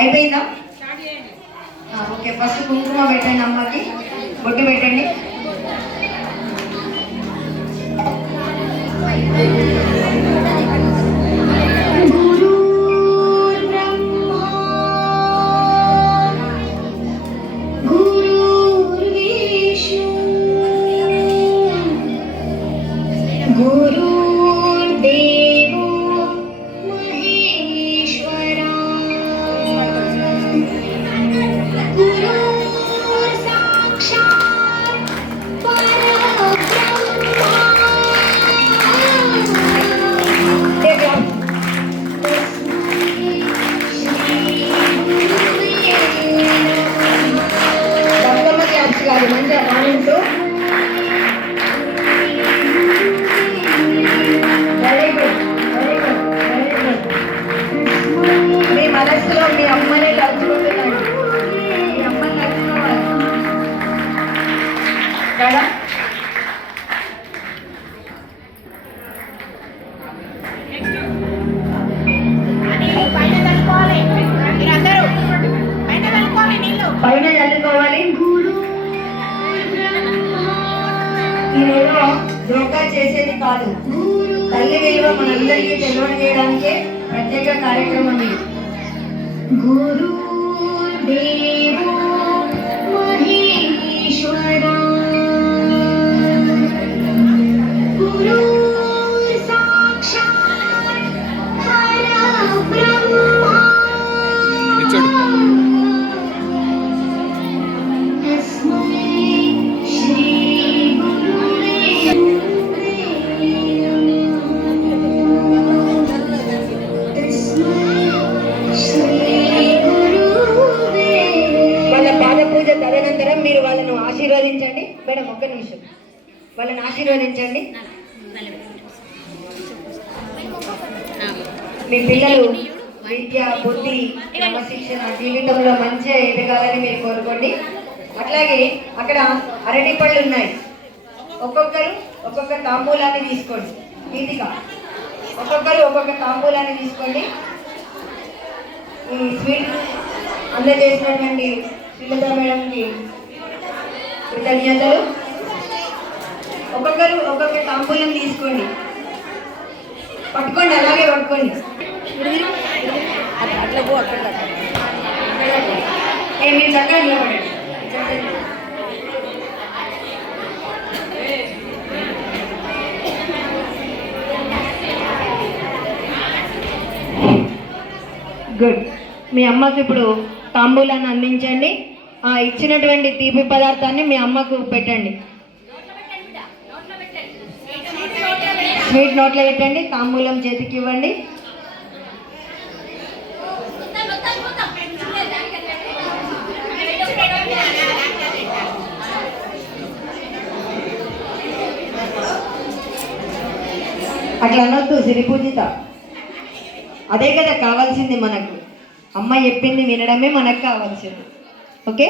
అయిపోయిందా? Okay, first కుంకుమ పెట్టండి, అమ్మకి బొట్టు పెట్టండి. మీ మనసులో మీ అమ్మనే తలుచుకుంటున్నాడు, మీ అమ్మని తలుచుకోవాలి కదా. పైన చల్లుకోవాలి. ఇదేదో యోగా చేసేది కాదు, తల్లి విలువ మనందరికీ తెలియజేయడానికే ప్రత్యేక కార్యక్రమం ఇది. గురు దేవో మహేశ్వరా గురు సాక్షాత్ పరబ్రహ్మ తదనంతరం మీరు వాళ్ళను ఆశీర్వదించండి. మేడం ఒక్క నిమిషం, వాళ్ళని ఆశీర్వదించండి. మీ పిల్లలు విద్య, బుద్ధి, క్రమశిక్షణ, జీవితంలో మంచిగా ఎదగాలని మీరు కోరుకోండి. అట్లాగే అక్కడ అరటి పళ్ళు ఉన్నాయి, ఒక్కొక్కరు ఒక్కొక్క తాంబూలాన్ని తీసుకోండి. నీతిగా ఒక్కొక్కరు ఒక్కొక్క తాంబూలాన్ని తీసుకోండి. ఈ స్వీట్ అందజేసినటువంటి శ్రీలత మేడంకి కృతజ్ఞతలు. ఒక్కొక్కరు ఒక్కొక్క తాంబూలం తీసుకోండి, పట్టుకోండి, అలాగే పట్టుకోండి. మీరు చక్కగా నిలబడండి. గుడ్. మీ అమ్మకి ఇప్పుడు తాంబూలాన్ని అందించండి. ఇచ్చినటువంటి తీపి పదార్థాన్ని మీ అమ్మకు పెట్టండి, స్వీట్ నోట్లో పెట్టండి, తాంబూలం చేతికి ఇవ్వండి. అట్లా అనొద్దు సిరి పూజిత, అదే కదా కావాల్సింది మనకు. అమ్మ చెప్పింది వినడమే మనకు కావాల్సింది. ఓకే.